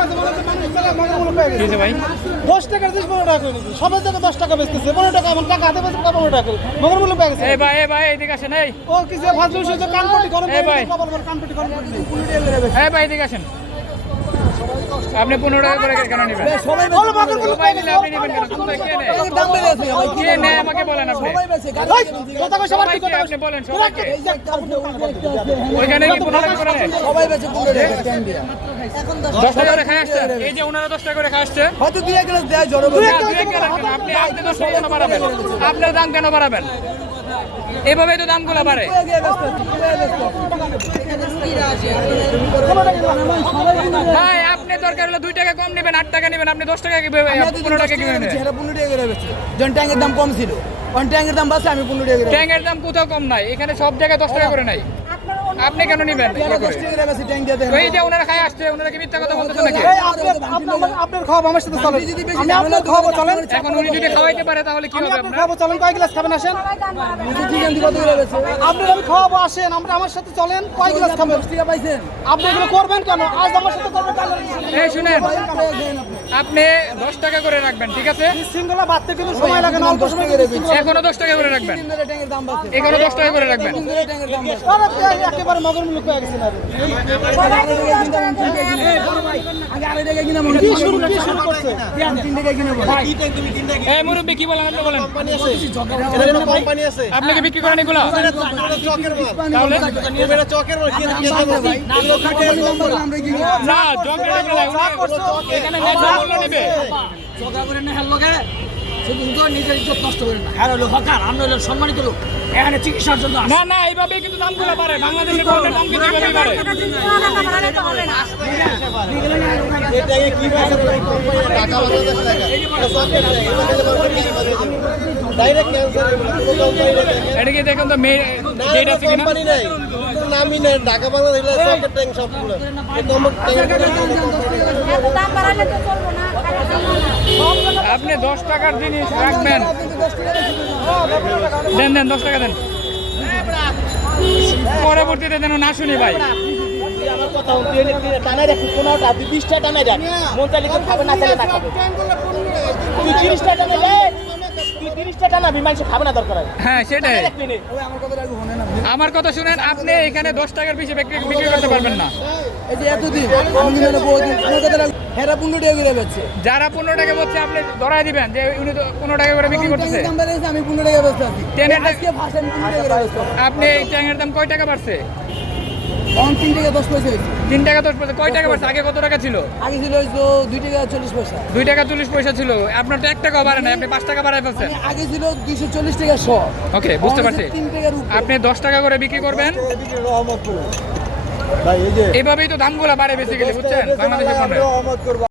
কি হয়েছে ভাই? দশ টাকার জিনিস পনেরো টাকা করে জায়গায় দশ টাকা বেচতেছে পনেরো টাকা আমার টাকা হাতে বেচতে পনেরো টাকা করে। মগর মূল্য পেয়ে গেছে ভাই এই ভাই এদিকে আসেন এই। ও কিছু ফাজলু সে কানপটি গরম ভাই। কানপটি গরম করে ভাই এদিকে আসেন। আপনি পনেরো টাকা করে কেন নেবেন? সবাই সবাই আপনি নেবেন কেন? কে নেয়? আমাকে বলেন আপনি? সবাই বেছে গাড়ি কথা কই সবার কথা আপনি বলেন সবাইকে। এই যে একটা আছে, ওই যে একটা আছে। ওইখানে কি পনেরো টাকা করে সবাই দিয়া দশ টাকা করে খাই আসছে? এই যে ওনারা দশ টাকা করে খাই আসছে? হয়তো দুই এক গ্লাস দেয় জড়ো না, দুই এক টাকা রাখবেন। আপনি আপনি দশ টাকা কেন বাড়াবেন। আপনার দাম কেন বাড়াবেন? এভাবে তো দামগুলো বাড়ে। ভাই আপনি দরকার হলে দুই টাকা কম নেবেন আট টাকা নেবেন আপনি দশ টাকা পনেরো টাকা কীভাবে সেটা পনেরো টাকা করে যখন ট্যাঙ্কের দাম কম ছিল ট্যাঙ্কের দাম আমি পনেরো টাকা করে ট্যাঙ্কের দাম কোথাও কম নাই এখানে সব জায়গায় দশ টাকা করে নাই। আপনি কেন নেবেন? যে ওনারা খাই আসছে ওনারা কি মিথ্যা কথা বলতেছে নাকি? আপনার আপনি- আমার- আপনার খাওয়াবো আমার সাথে চলেন। আমি আপনার খাওয়াবো চলেন। এখন উনি যদি খাওয়াইতে পারে তাহলে কি হবে আপনার আপনার? খাওয়াবো চলেন কয় গ্লাস খাবেন আসেন? আপনার আমি খাওয়াবো আসেন আমরা আমার সাথে চলেন কয় গ্লাস খাবেন? আপনি এগুলো করবেন কেন? আজ আমার সাথে করবেন। এই শুনেন আপনি? আপনি। দশ টাকা করে রাখবেন ঠিক আছে? শৃঙ্খলা বাঁধতে কিন্তু সময় লাগে না অল্প সময়। এখনও দশ টাকা করে রাখবেন। এখনও দশ টাকা করে রাখবেন। একেবারে মগর মুলুক হয়ে গেছে আপনি বলেন। কোম্পানি আছে। আপনি কি বিক্রি করেন এগুলো? এখানে করে না লগে নিজের ইজ্জত নষ্ট করে না। হ্যাঁ হলো হকার আমরা হলো সম্মানিত লোক। এখানে চিকিৎসার জন্য না না এইভাবে কিন্তু দামগুলো বাড়ে। বাংলাদেশের পণ্যের দাম কিন্তু এইভাবেই বাড়ে। এটা কি ভাবে টাকা বাংলাদেশ ডাইরেক্ট ক্যান্সার এটা কি দেখুন তো মেয়ে ডেট আছে কিনা? কোম্পানি নাই। নামই নেই। ঢাকা বাংলাদেশ চকের ট্যাঙ্ক সবগুলো। এটা আমার এত দাম বাড়ালে তো চলবে না। আপনি দশ টাকার জিনিস রাখবেন। দেন দেন দশ টাকা দেন। পরবর্তীতে যেন না শুনি ভাই। আমার কথা হচ্ছে এই টানাই রাখি পনেরোটা তুই বিশটা টানাই রাখ মন চাইলে তো খাবে না চাইলে না খাবে তুই তিরিশটা টানাইলে তুই তিরিশটা টানাবি মানুষ খাবে না দরকার হ্যাঁ সেটাই। রাখবি নে। ওই আমার কথা রাখব না। আমার কথা শুনেন আপনি এখানে দশ টাকার বেশি বিক্রি বিক্রি করতে পারবেন না। এই যে এতদিন আমি বহুদিন হেরা পনেরো টাকা করে বেচছে। যারা পনেরো টাকা বলছে আপনি ধরাই দিবেন যে উনি তো পনেরো টাকা করে বিক্রি করতেছে। আমি পনেরো টাকা বেচতে আছি। পনেরো টাকা। আপনি এই ট্যাঙ্কের দাম কয় টাকা বাড়ছে? তখন তিন টাকা দশ পয়সা হয়েছে। তিন টাকা দশ পয়সা। কয় টাকা বাড়ছে আগে কত টাকা ছিল? আগে ছিল হয়তো দুই টাকা চল্লিশ পয়সা। দুই টাকা চল্লিশ পয়সা ছিল। আপনার তো এক টাকাও বাড়ে না আপনি পাঁচ টাকা বাড়ায় ফেলছেন। আগে ছিল দুইশো চল্লিশ টাকা শ। ওকে বুঝতে পারছি। আপনি দশ টাকা করে বিক্রি করবেন? এভাবেই এই যে এইভাবেই তো দামগুলো বাড়ে বেশি গেলে বুঝছেন বাংলাদেশের